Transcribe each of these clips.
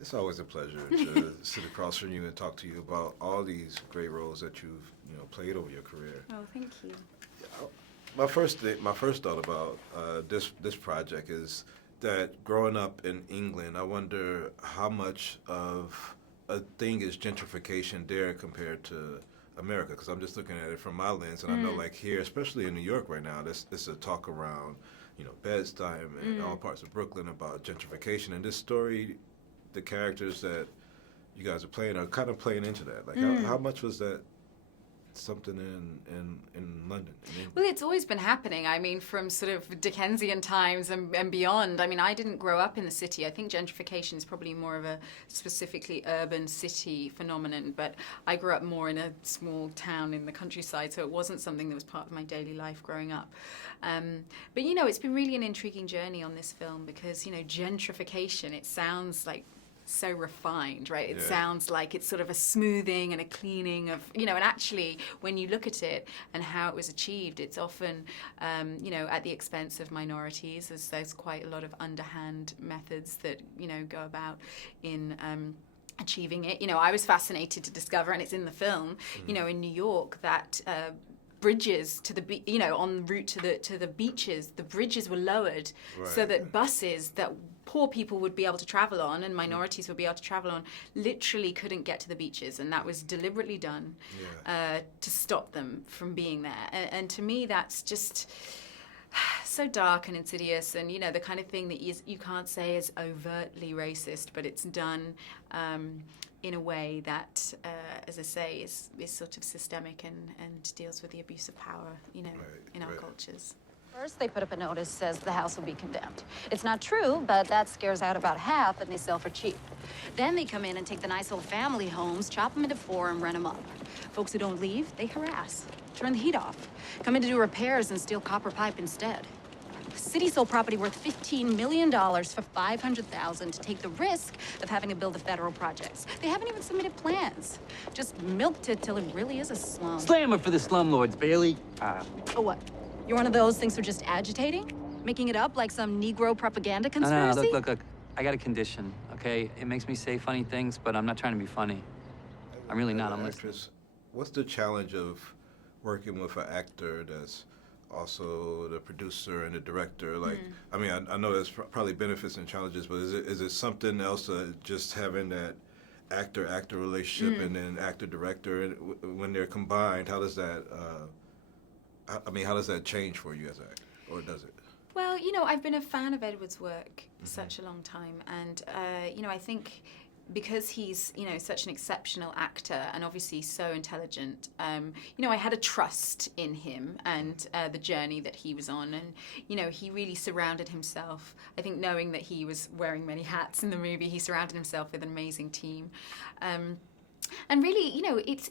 It's always a pleasure to sit across from you and talk to you about all these great roles that you've played over your career. Oh, thank you. My first thought about this project is that growing up in England, I wonder how much of a thing is gentrification there compared to America, because I'm just looking at it from my lens, and I know like here, especially in New York right now, there's a talk around, Bed-Stuy and all parts of Brooklyn about gentrification, and this story, the characters that you guys are playing are kind of playing into that. Like, how much was that something in London? Well, it's always been happening. I mean, from sort of Dickensian times and beyond. I mean, I didn't grow up in the city. I think gentrification is probably more of a specifically urban city phenomenon, but I grew up more in a small town in the countryside, so it wasn't something that was part of my daily life growing up. But, it's been really an intriguing journey on this film because, gentrification, it sounds like so refined, right? It sounds like it's sort of a smoothing and a cleaning of, and actually when you look at it and how it was achieved, it's often, at the expense of minorities, as there's quite a lot of underhand methods that, go about in achieving it. I was fascinated to discover, and it's in the film, in New York, that bridges to the en route to the beaches, the bridges were lowered so that buses that poor people would be able to travel on and minorities would be able to travel on literally couldn't get to the beaches, and that was deliberately done to stop them from being there. And to me, that's just so dark and insidious, and the kind of thing that you can't say is overtly racist, but it's done in a way that, as I say, is sort of systemic and deals with the abuse of power, in our cultures. First, they put up a notice says the house will be condemned. It's not true, but that scares out about half, and they sell for cheap. Then they come in and take the nice old family homes, chop them into four, and rent them up. Folks who don't leave, they harass, turn the heat off, come in to do repairs and steal copper pipe instead. The city sold property worth $15 million for $500,000 to take the risk of having to build the federal projects. They haven't even submitted plans. Just milked it till it really is a slum. Slammer for the slumlords, Bailey. Oh, what? You're one of those things for just agitating? Making it up like some Negro propaganda conspiracy? No, look. I got a condition, okay? It makes me say funny things, but I'm not trying to be funny. I'm really not. I'm listening. What's the challenge of working with an actor that's also the producer and the director? Like, I mean, I know there's probably benefits and challenges, but is it something else just having that actor-actor relationship and then actor-director, and when they're combined, how does that how does that change for you as an actor, or does it? Well, I've been a fan of Edward's work for such a long time, and I think because he's such an exceptional actor and obviously so intelligent, I had a trust in him and the journey that he was on, and he really surrounded himself. I think knowing that he was wearing many hats in the movie, he surrounded himself with an amazing team. And really,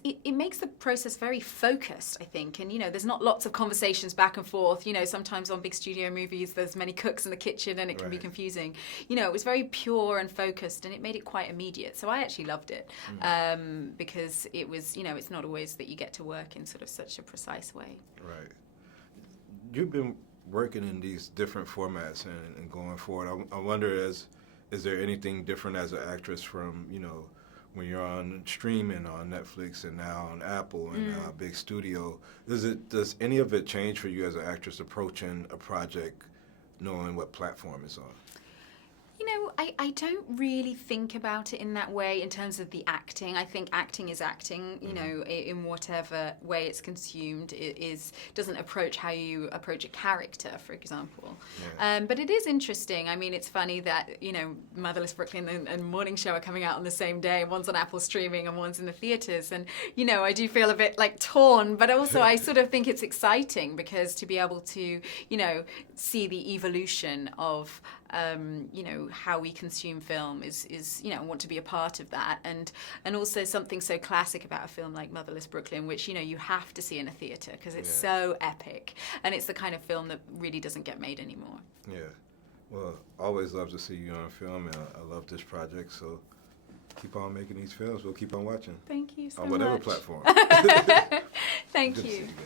it makes the process very focused, I think. And, there's not lots of conversations back and forth. Sometimes on big studio movies, there's many cooks in the kitchen and it can be confusing. It was very pure and focused, and it made it quite immediate. So I actually loved it because it was, it's not always that you get to work in sort of such a precise way. Right. You've been working in these different formats and going forward. I wonder, is there anything different as an actress from, when you're on streaming on Netflix and now on Apple and now a big studio, does any of it change for you as an actress approaching a project knowing what platform it's on? I don't really think about it in that way in terms of the acting. I think acting is acting, in whatever way it's consumed. It doesn't approach how you approach a character, for example. Yeah. But it is interesting. I mean, it's funny that, Motherless, Brooklyn and Morning Show are coming out on the same day. One's on Apple streaming and one's in the theaters. And, I do feel a bit like torn, but also I sort of think it's exciting because to be able to, see the evolution of how we consume film is want to be a part of that, and also something so classic about a film like Motherless, Brooklyn, which you have to see in a theater because it's so epic, and it's the kind of film that really doesn't get made anymore. Yeah, well, always love to see you on film, and I love this project, so keep on making these films. We'll keep on watching. Thank you so much. On whatever platform. Thank Good you. To see you again.